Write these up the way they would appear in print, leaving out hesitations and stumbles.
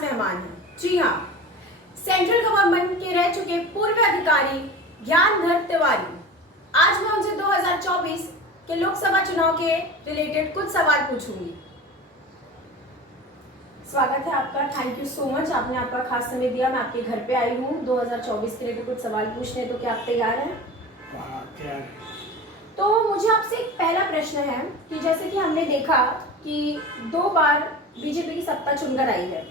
मेहमान हैं। जी हाँ, सेंट्रल गवर्नमेंट के रह चुके पूर्व अधिकारी ज्ञानधर तिवारी। आज मैं उनसे 2024 के लोकसभा चुनाव के रिलेटेड कुछ सवाल पूछूंगी। स्वागत है आपका, थैंक यू सो मच, आपने आपका खास समय दिया। मैं आपके घर पे आई हूँ 2024 के लिए कुछ सवाल पूछने, तो क्या आप तैयार हैं? तैयार। तो मुझे आपसे एक पहला प्रश्न है कि जैसे कि हमने देखा कि 2 बार बीजेपी की सत्ता चुनकर आई है,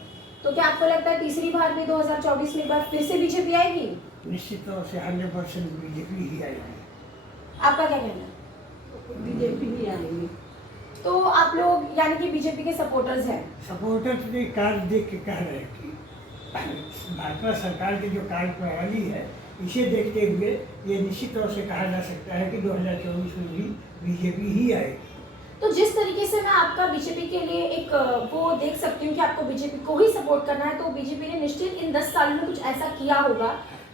तो क्या आपको लगता है तीसरी बार भी 2024 में एक बार फिर से बीजेपी आएगी? निश्चित तौर से 100% बीजेपी ही आएगी। आपका क्या कहना है? बीजेपी ही आएगी। तो आप लोग यानी कि बीजेपी के सपोर्टर्स हैं? सपोर्टर्स ने कार्य देख के कह रहे हैं कि भाजपा सरकार की जो कार्य प्रणाली है, इसे देखते हुए ये निश्चित तौर से कहा जा सकता है कि 2024 में भी बीजेपी ही आएगी। तो जिस तरीके से मैं आपका बीजेपी के लिए एक वो देख सकती हूँ कि आपको बीजेपी को ही सपोर्ट करना है, तो बीजेपी ने निश्चित इन 10 सालों में कुछ ऐसा किया होगा,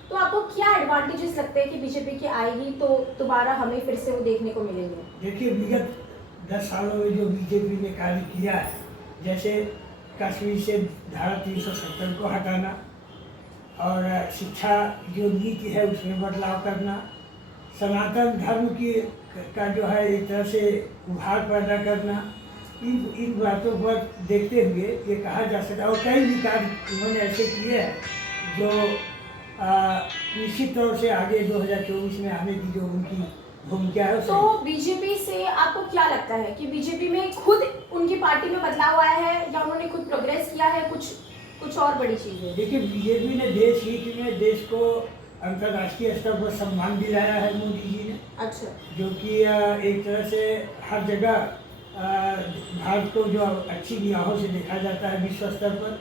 तो आपको क्या एडवांटेजेस लगते हैं कि बीजेपी की आएगी तो दोबारा हमें फिर से वो देखने को मिलेंगे? देखिए, विगत 10 सालों में जो बीजेपी ने कार्य किया है, जैसे कश्मीर से धारा 370 को हटाना और शिक्षा जो नीति है उसमें बदलाव करना, सनातन धर्म की का जो है एक तरह से उभार पैदा करना, इन बातों पर देखते हुए ये कहा जा सकता है। और कई भी कार्य उन्होंने ऐसे किए हैं जो निश्चित तौर से आगे 2024 में आने की जो उनकी भूमिका है। तो बीजेपी से आपको क्या लगता है कि बीजेपी में खुद उनकी पार्टी में बदलाव आया है या उन्होंने खुद प्रोग्रेस किया है, कुछ और बड़ी चीज है? देखिए, बीजेपी ने देश हित में देश को अंतर्राष्ट्रीय स्तर पर सम्मान दिलाया है मोदी जी ने। अच्छा। जो कि एक तरह से हर जगह भारत को जो अच्छी निगाहों से देखा जाता है विश्व स्तर पर।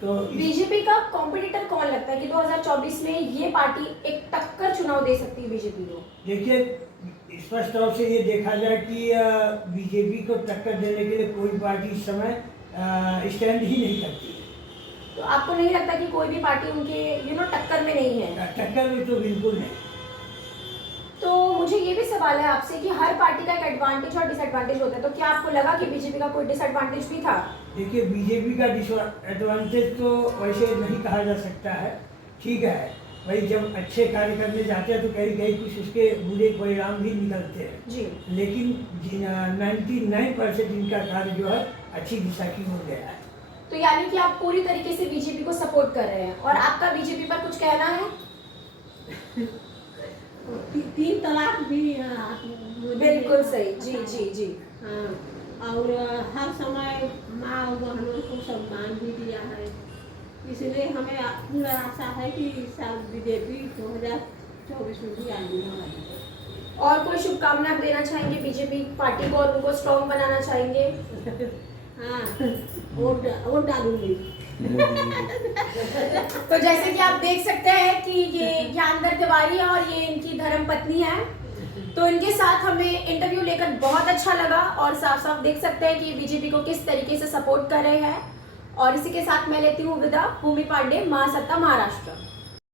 तो बीजेपी का कॉम्पिटिटर कौन लगता है कि 2024 में ये पार्टी एक टक्कर चुनाव दे सकती है बीजेपी को? देखिए, स्पष्ट तौर से ये देखा जाए कि बीजेपी को टक्कर देने के लिए कोई पार्टी इस समय स्टैंड ही नहीं करती है। तो आपको नहीं लगता कि कोई भी पार्टी उनके टक्कर में नहीं है? टक्कर में तो बिल्कुल नहीं। तो मुझे ये भी सवाल है आपसे कि हर पार्टी का एक एडवांटेज और डिसएडवांटेज होता है, तो क्या आपको लगा कि बीजेपी का कोई डिसएडवांटेज भी था? देखिए, बीजेपी का डिसएडवांटेज तो वैसे नहीं कहा जा सकता है। ठीक है, भाई जब अच्छे कार्य करने जाते हैं तो कहीं कहीं कुछ उसके बुरे परिणाम भी निकलते हैं जी। लेकिन 99% इनका कार्य जो है अच्छी दिशा की हो गया है। तो यानी कि आप पूरी तरीके से बीजेपी को सपोर्ट कर रहे हैं, और आपका बीजेपी पर कुछ कहना है? 3 तलाक भी बिल्कुल सही। जी जी जी। हाँ, और हर समय माँ और बहनों को सम्मान भी दिया है, इसलिए हमें पूरा आशा है कि इस साल बीजेपी 2024 में भी आने वाली है। और कोई शुभकामना आप देना चाहेंगे बीजेपी पार्टी को और उनको स्ट्रॉन्ग बनाना चाहेंगे? हाँ, वोट डालूंगी। तो जैसे कि आप देख सकते हैं कि ये ज्ञानधर तिवारी है और ये इनकी धर्मपत्नी है, तो इनके साथ हमें इंटरव्यू लेकर बहुत अच्छा लगा और साफ साफ देख सकते हैं कि बीजेपी को किस तरीके से सपोर्ट कर रहे हैं। और इसी के साथ मैं लेती हूँ विदा। भूमि पांडे, महासत्ता, महाराष्ट्र।